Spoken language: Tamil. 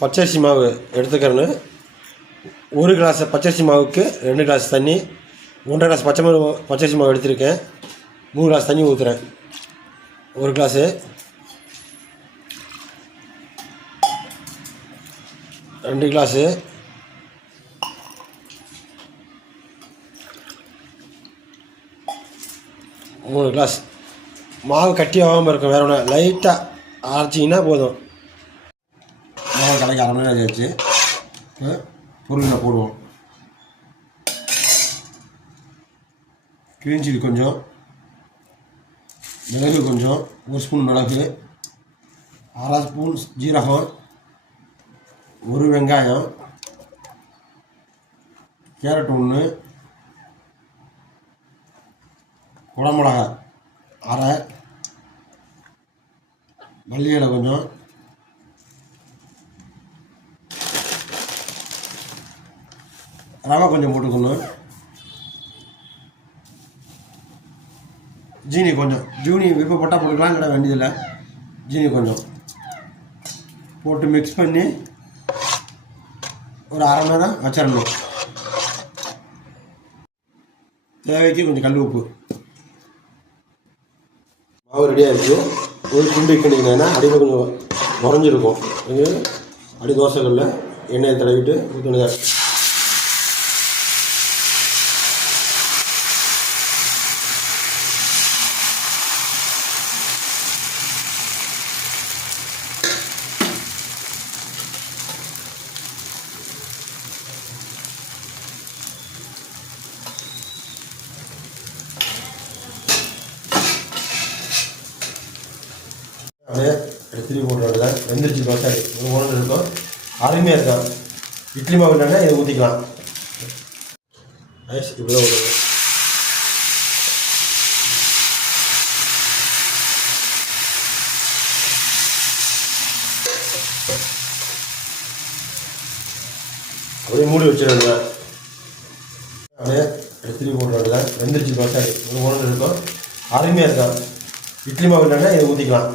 பச்சரிசி மாவு எடுத்துக்கிறேன்னு. ஒரு கிளாஸ் பச்சரிசி மாவுக்கு ரெண்டு கிளாஸ் தண்ணி ஒன்றரை கிளாஸ் பச்சை மாவு பச்சரிசி மாவு எடுத்திருக்கேன். மூணு கிளாஸ் தண்ணி ஊற்றுறேன் ஒரு கிளாஸு ரெண்டு கிளாஸு மூணு கிளாஸ் மாவு கட்டி ஆகாமல் இருக்கும் வேற ஒன்று லைட்டாக அரைச்சிங்கன்னா போதும். அவ்வளோ கலக்கி அரை மணி நேரம் ஆச்சு இப்போ போடுவோம். கிரீன் சில்லி கொஞ்சம். மிளகு கொஞ்சம். ஒரு ஸ்பூன் மிளகு. அரை ஸ்பூன் ஜீரகம். ஒரு வெங்காயம். கேரட் ஒன்று. குடமிளகா அரை. மல்லி இலை கொஞ்சம். ரவை கொஞ்சம் போட்டுக்கணும் ஜீனி கொஞ்சம். ஜூனி விருப்பப்பட்டால் போட்டுக்கலாம் கிட வேண்டியதில்லை. ஜீனி கொஞ்சம். போட்டு மிக்ஸ் பண்ணி ஒரு அரை மணி நேரம் வச்சிடணும். தேவைக்கு கொஞ்சம் கல் உப்பு. மாவு ரெடியாக இருக்குது ஒரு குண்டு கிண்டிங்கன்னா அடியில் கொஞ்சம் உறைஞ்சிருக்கும் அடி தோசைகளில் எண்ணெயை தடவிட்டு ஊற்றுனதா அப்படியே எடுத்து திருப்பி போட்டு வேண்டியதான் வெந்திரிச்சு தோசை ஒரு இருக்கும் அருமையாக இருக்கும் இட்லி மாவு இல்லைன்னா இதை ஊற்றிக்கலாம் ஐஸ் இப்படி தான் ஊற்றணும் அப்படியே மூடி வச்சிட அப்படியே எடுத்து திருப்பி போட்டு வேண்டியதான் வெந்திரிச்சு தோசை ஒரு இருக்கும் அருமையாக இருக்கும் இட்லி மாவு இல்லைன்னா இதை ஊற்றிக்கலாம்